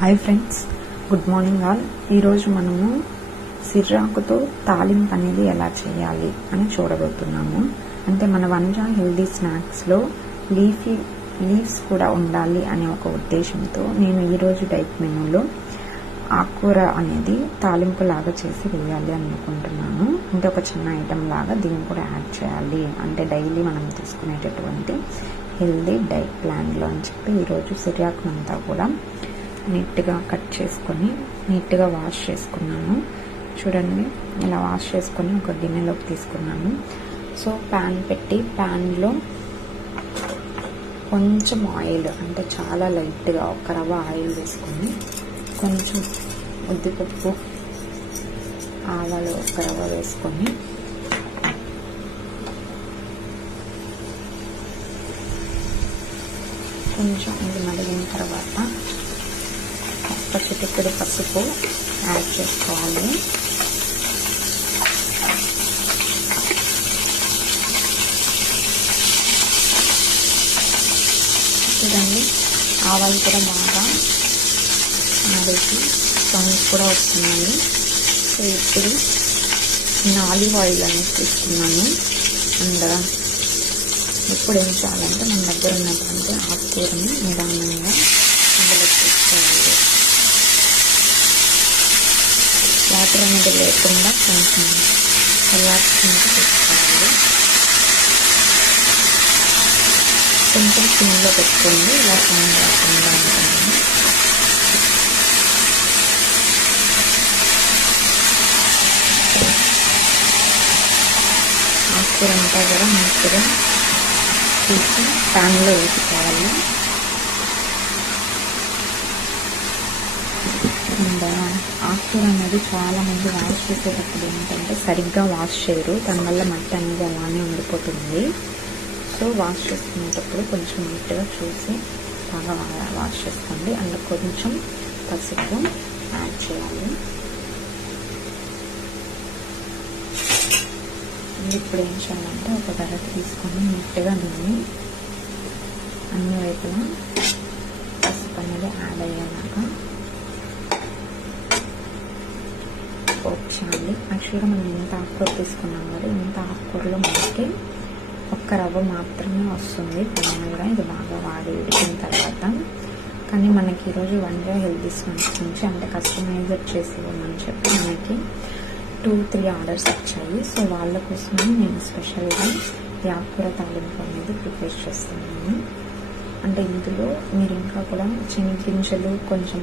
Hi friends, good morning all. ఈరోజు మనము సిర్రాకుతో తాలింపు అనేది ఎలా చేయాలి అని చూడబోతున్నాము. అంటే మన వంజా హెల్దీ స్నాక్స్లో లీవ్స్ కూడా ఉండాలి అనే ఒక ఉద్దేశంతో నేను ఈరోజు డైట్ మెనూలో ఆకుకూర అనేది తాలింపు లాగా చేసి వేయాలి అనుకుంటున్నాను. అంటే ఒక చిన్న ఐటెం లాగా దీన్ని కూడా యాడ్ చేయాలి, అంటే డైలీ మనం తీసుకునేటటువంటి హెల్దీ డైట్ ప్లాన్లో అని చెప్పి ఈరోజు సిర్రాకునంతా కూడా నీట్గా కట్ చేసుకొని నీట్గా వాష్ చేసుకున్నాను. చూడండి, ఇలా వాష్ చేసుకొని ఒక గిన్నెలోకి తీసుకున్నాను. సో ప్యాన్ పెట్టి ప్యాన్లో కొంచెం ఆయిల్, అంటే చాలా లైట్గా ఒక రవ్వ ఆయిల్ వేసుకొని కొంచెం ఉద్దిపప్పు, ఆవాలు ఒక రవ్వ వేసుకొని కొంచెం ఇది మరిగిన తర్వాత ఒక చిటికెడు పసుపు యాడ్ చేసుకోవాలి. చూడండి, ఆవాలు కూడా బాగా మరిగి సౌండ్ కూడా వస్తున్నాయి. సో ఇప్పుడు నేను ఆలివ్ ఆయిల్ అనేది తీసుకున్నాను. అండ్ ఇప్పుడు ఏం చేయాలంటే మన దగ్గర ఉన్నటువంటి ఆకుకూరని నిదానంగా ఇందులో తీసుకోవాలి. వాటర్ అనేది లేకుండా కొంచెం చల్లార్చుకుంటూ తీసుకోవాలి. కొంచెం సిమ్లో పెట్టుకోండి, ఇలా సౌండ్ రాకుండా ఉంటుంది. ఆకుకూర అంతా కూడా మంచిగా తీసి ప్యాన్లో వేసుకోవాలి. అండ్ ఆకుకూర అనేది చాలామంది వాష్ చేసేటప్పుడు ఏంటంటే సరిగ్గా వాష్ చేయరు, దానివల్ల మట్టి అనేది అలానే ఉండిపోతుంది. సో వాష్ చేసుకునేటప్పుడు కొంచెం నీట్గా చూసి బాగా వాష్ చేసుకోండి. అండ్ కొంచెం పసుపు యాడ్ చేయాలి. ఇప్పుడు ఏం చేయాలంటే ఒక గరిటె తీసుకొని నీట్గా దీన్ని అన్ని వైపులా పసుపు అనేది యాడ్ అయ్యేలాగా పోర్చాలి. యాక్చువల్గా మనం ఎంత ఆకుకూర తీసుకున్నాం కదా, ఇంత ఆకుకూరలో మనకి ఒక్క రవ్వ మాత్రమే వస్తుంది ఫైనల్గా, ఇది బాగా వాడి ఉడికిన తర్వాత. కానీ మనకి ఈరోజు వంజా హెల్దీ స్నాక్స్ నుంచి అంటే కస్టమైజర్ చేసి ఇవ్వమని చెప్పి మనకి 2-3 ఆర్డర్స్ వచ్చాయి. సో వాళ్ళ కోసమే నేను స్పెషల్గా ఈ ఆకుకూర తాలింపు అనేది ప్రిపేర్ చేస్తున్నాను. అంటే ఇందులో మీరు ఇంకా కూడా శనగగింజలు కొంచెం